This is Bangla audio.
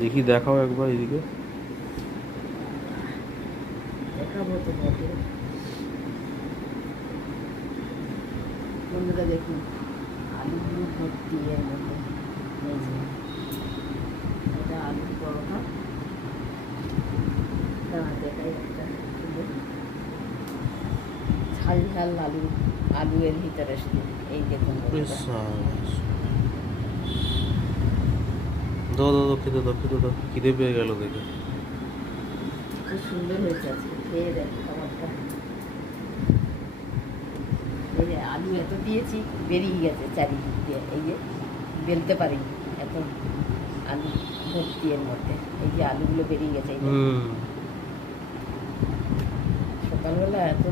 দেখি দেখাও একবার এদিকে। দেখাবো তো বটে। বন্ধুরা দেখুন, আলুগুলো ভর্তি এর মধ্যে। এই যে এটা আলুর পরোটা, দাঁড়াতে এটাই একটা ঝাল ঝাল আলু এর ভিতরে শুধু। এই দেখুন বন্ধুরা, দাও দাও দাও, খেতে দাও, খেতে দাও, খিদে পেয়ে গেল দেখে। খুব সুন্দর হয়েছে আজকে, খেয়ে দেখ খাবারটা। এই যে আলু এত দিয়েছি, বেরিয়ে গেছে চারিদিক দিয়ে। এই যে বেলতে পারিনি, এত আলু ভর্তি এর মধ্যে। এই যে আলুগুলো বেরিয়ে গেছে। এই যে সকালবেলা এত